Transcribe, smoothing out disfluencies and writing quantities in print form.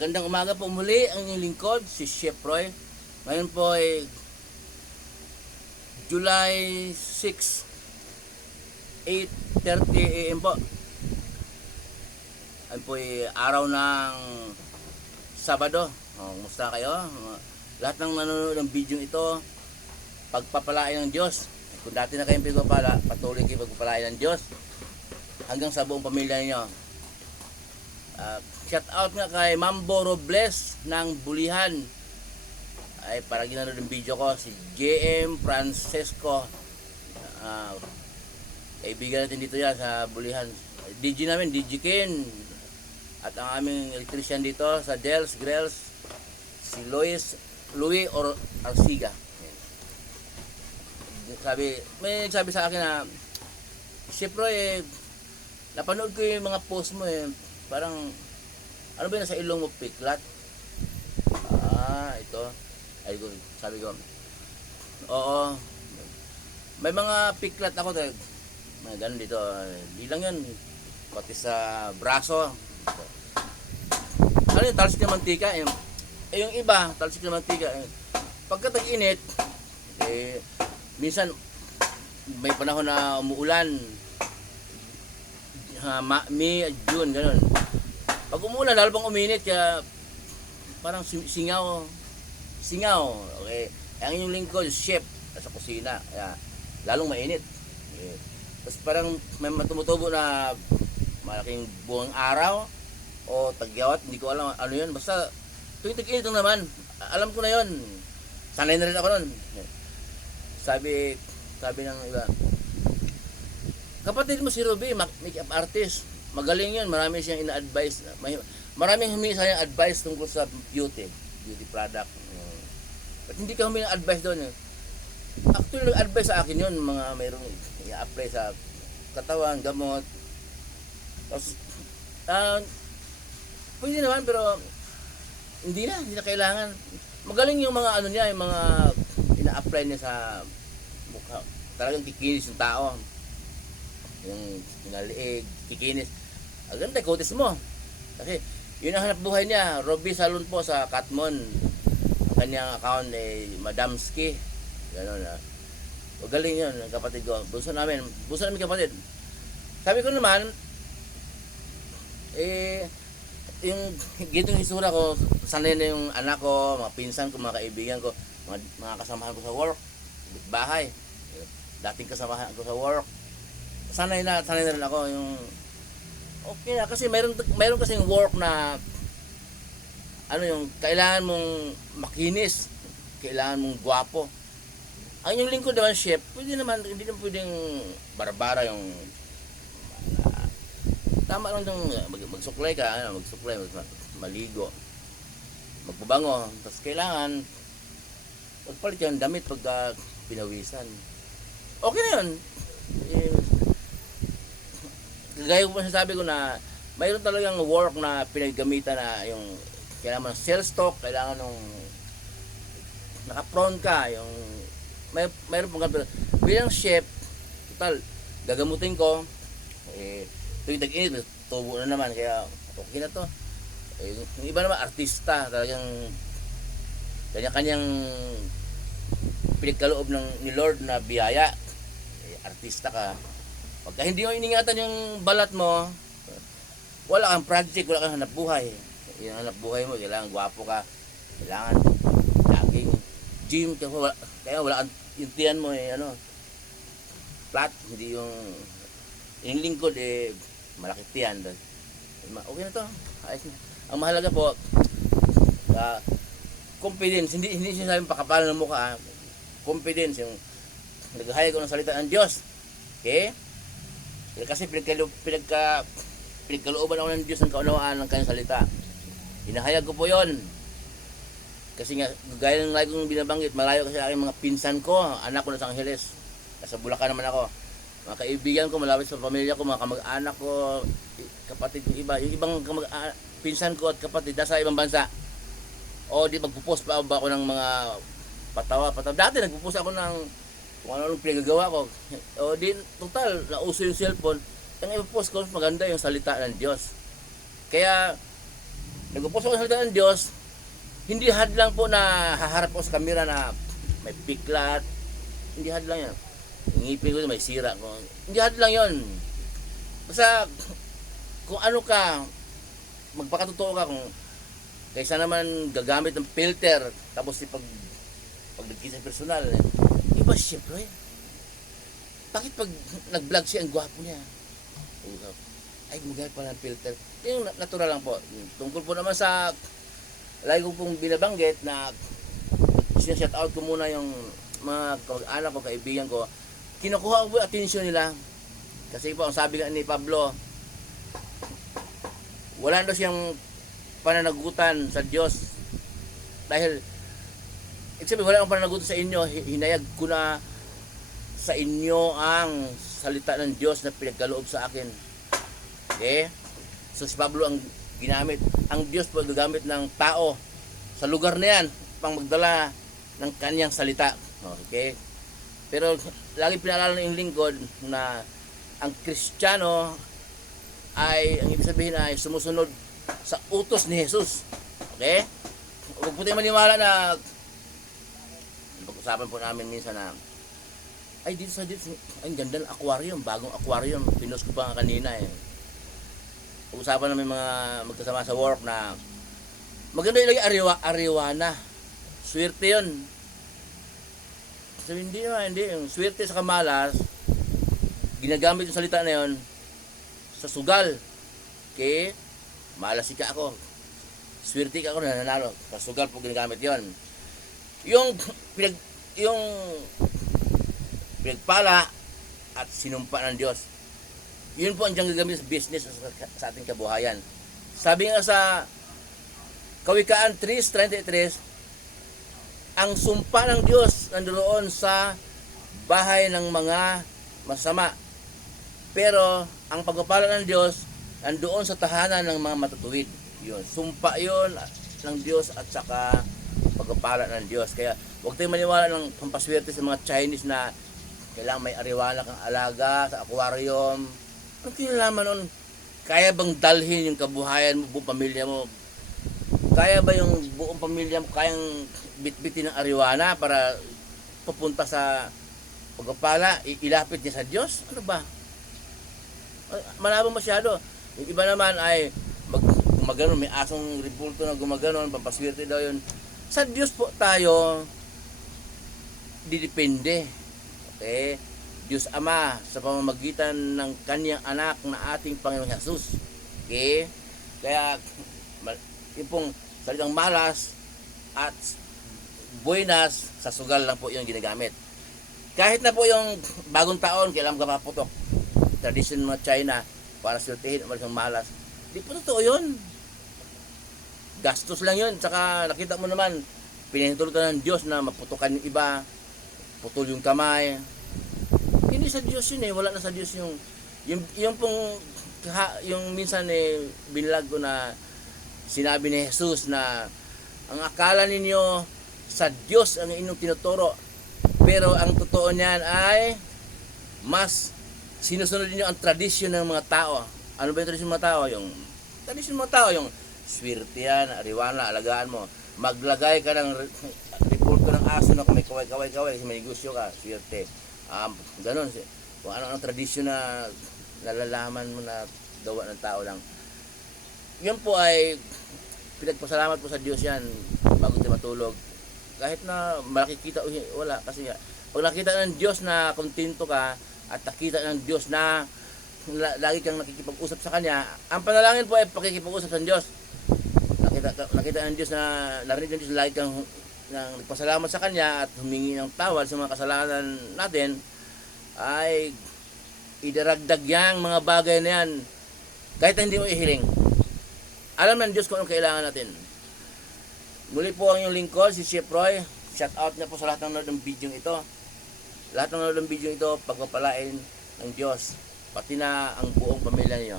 Magandang umaga po muli ang inyong lingkod, si Chef Roy. Ngayon po ay July 6, 8:30 AM po. Ayun po ay araw ng Sabado. Kumusta kayo? Lahat ng nanonood ng video ito, pagpapalain ng Diyos. Kung dati na kayong pagpapala, patuloy kayong pagpapalain ng Diyos hanggang sa buong pamilya ninyo. Shout out nga kay Mambo Robles ng Bulihan. Ay para ginanood ng video ko si JM Francesco. Kaibigan natin dito yan sa Bulihan. DJ namin, DJ Ken. At ang aming electrician dito sa Dels Grills, si Louis Arsiga. May sabi sa akin na, siyempre napanood ko yung mga post mo parang, ano ba yun nasa ilong mo, piklat? Ito. Sabi ko, oo. May mga piklat ako, may ganun dito. Di lang yun, pati sa braso. Ano yun, talsik na mantika. Yung iba, talsik na mantika. Pagka tag-init, minsan, may panahon na umuulan. May, June, gano'n. Pag umulan, lalo bang uminit, kaya parang singaw. Okay. Ang inyong lingkod, chef, sa kusina. Kaya, lalong mainit. Okay. Tapos parang may matumutubo na malaking buong araw o tagyawat, hindi ko alam ano yun. Basta, tuwing tag-init naman, alam ko na yun. Sanay na rin ako nun. Sabi ng iba, kapatid mo si Ruby, makeup artist. Magaling yun. Marami siyang ina-advise. Maraming humingi sa kanyang advice tungkol sa beauty product. But hindi ka humingi ng advice doon. Actually, nag-advise sa akin yun. Mga mayroong i-apply sa katawan, gamot. Tapos, pwede naman pero hindi na kailangan. Magaling yung mga ano niya, yung mga ina-apply niya sa mukha. Talagang kikinis yung tao. Yung liig, kikinis. Ang ganda, kutis mo. Kasi yun ang hanap buhay niya. Roby Salon po sa Katmon. Ang kanyang account Madamski. Gano'n na. Galing yun, kapatid ko. Bunso namin kapatid. Sabi ko naman, yung gitong isura ko, sanay na yung anak ko, mga pinsan ko, mga kaibigan ko, mga kasamahan ko sa work, bahay. Dating kasamahan ko sa work. Sanay na rin ako yung okay na kasi mayroon kasing work na ano yung kailangan mong makinis, kailangan mong gwapo. Ang yung lingkod naman chef, pwede naman hindi naman pwedeng barbara yung tama lang yung magsuklay ka, maligo, magbabango, tapos kailangan magpalit yung damit pag pinawisan. Okay na yun. Gaya ko pa sabi ko na mayroon talagang work na pinaggamitan na yung kailangan ng sales stock, kailangan nung naka-prone ka, yung mayroon pang ganito. Bilang chef, total, gagamutin ko, tuwing tag-init, tubo na naman, kaya okay na to. Yung iba naman, artista, talagang kanya-kanyang pinagkaloob ni Lord na biyaya. Artista ka. Pagka hindi mo iningatan yung balat mo, wala kang project, wala kang hanap buhay. Yung hanap buhay mo, kailangan gwapo ka, kailangan laging gym, kaya wala kang yung tiyan mo flat, hindi yung lingkod malaki tiyan. Okay na to, ayos na. Ang mahalaga po, confidence, hindi siya sabing pakapalan ng mukha, confidence, yung naghahayag ko ng salita ng Diyos. Okay? Kasi pinagkalooban ako ng Diyos ng kaunawaan ng kanyang salita. Hinahayag ko po yon. Kasi nga, gaya ng lagi kong binabanggit, malayo kasi aking mga pinsan ko, anak ko na sa Angeles. Nasa Bulacan naman ako. Mga kaibigan ko, malapit sa pamilya ko, mga kamag-anak ko, kapatid ko iba. Yung ibang pinsan ko at kapatid, nasa ibang bansa. O di magpupost pa ba ako ng mga patawa. Dati nagpupost ako ng kung ano pinagagawa ko. O din, total, nauso yung cellphone. Ang ipopost ko, maganda yung salita ng Diyos. Kaya, nag-upost ako sa salita ng Diyos, hindi hadlang po na haharap ako sa kamera na may piklat. Hindi hadlang yan. Ngipin ko may sira ko. Hindi hadlang yon. Basta kung ano ka, magpakatotoo ka, kung kaysa naman gagamit ng filter tapos pagdagkis sa personal, iba siyempre. Bakit pag nag-vlog siya, ang gwapo niya? Ay, gumagamit pala ng filter. Yung natural lang po. Tungkol po naman sa lagi ko pong binabanggit na sinashout out ko muna yung mga kamag-anak ko, kaibigan ko. Kinukuha ko po yung atensyon nila. Kasi po, ang sabi nga ni Pablo, wala daw siyang pananagutan sa Diyos. Dahil, sabi, wala akong pananagutan sa inyo. Hinayag ko na sa inyo ang salita ng Diyos na pinagkaloob sa akin. Okay? So si Pablo ang ginamit. Ang Diyos po gagamit ng tao sa lugar na yan pang magdala ng kanyang salita. Okay? Pero lagi pinaalala ng lingkod na ang Kristiyano ay, ang ibig sabihin ay sumusunod sa utos ni Jesus. Okay? Huwag po tayo maniwala na pag-usapan po namin minsan na ay dito ang ganda ng aquarium, bagong aquarium, pinost ko pa nga kanina eh. Usapan namin mga magkasama sa work na maganda ilagay ariwana. Swerte yun. Sabi hindi naman, hindi. Yung swerte sa kamalas, ginagamit yung salita na yun sa sugal. Okay? Malas ka ako. Swerte ka ako na nanalo. Sa sugal po ginagamit yun. Yung pinagpala at sinumpa ng Diyos. Yun po ang diyang gagamit sa business sa ating kabuhayan. Sabi nga sa Kawikaan 3:33, ang sumpa ng Diyos nandoon sa bahay ng mga masama. Pero ang pagpapala ng Diyos nandoon sa tahanan ng mga matutuwid. Yun. Sumpa yun ng Diyos at saka pagpapala ng Diyos. Kaya huwag tayong maniwala ng pampaswerte sa mga Chinese na kailangan may ariwala kang alaga sa aquarium. Ang kinalaman nun, kaya bang dalhin yung kabuhayan mo, buong pamilya mo? Kaya ba yung buong pamilya mo kayang bitbitin ng ariwana para papunta sa pagpapala, ilapit niya sa Diyos? Ano ba? Malabo masyado. Yung iba naman ay gumaganon, may asong ripulto na gumaganon, pampaswerte daw yun. Sa Diyos po tayo didepende. Okay? Diyos Ama sa pamamagitan ng kanyang anak na ating Panginoong Jesus. Okay? Kaya yung pong salitang malas at buenas sa sugal lang po yung ginagamit. Kahit na po yung bagong taon, kailangan kapaputok tradition ng China para siltihin umalis ng malas. Di po totoo yun. Gastos lang yun. Saka nakita mo naman, pinahintulutan ng Diyos na maputukan yung iba, putol yung kamay. Hindi sa Diyos yun eh. Wala na sa Diyos yung pong yung minsan eh binilag ko na sinabi ni Jesus na ang akala ninyo sa Diyos ang inyong tinuturo, pero ang totoo niyan ay mas sinusunod niyo ang tradisyon ng mga tao. Ano ba yung tradisyon ng mga tao? Yung tradisyon ng mga tao, yung swerte yan, ariwana, alagaan mo. Maglagay ka ng report ng aso na kung may kaway kasi may negosyo ka, swerte. Ganon. Kung ano ang tradisyon na nalalaman mo na gawa ng tao lang. Yun po ay pinagpasalamat po sa Diyos yan bago tayo matulog. Kahit na makikita o wala. Kasi nga, pag nakita ng Diyos na kontento ka at nakita ng Diyos na lagi kang nakikipag-usap sa Kanya, ang panalangin po ay pakikipag-usap sa Diyos. Nakita ng Diyos na narinig ng Diyos na lagi kang nagpasalamat sa Kanya at humingi ng tawad sa mga kasalanan natin, ay idaragdag yang mga bagay na yan kahit na hindi mo ihiling. Alam ng Diyos kung anong kailangan natin. Muli po ang inyong lingkod, si Chef Roy. Shout out na po sa lahat ng nanonood ng video ito. Lahat ng nanonood ng video ito, pagpapalain ng Diyos, pati na ang buong pamilya niyo.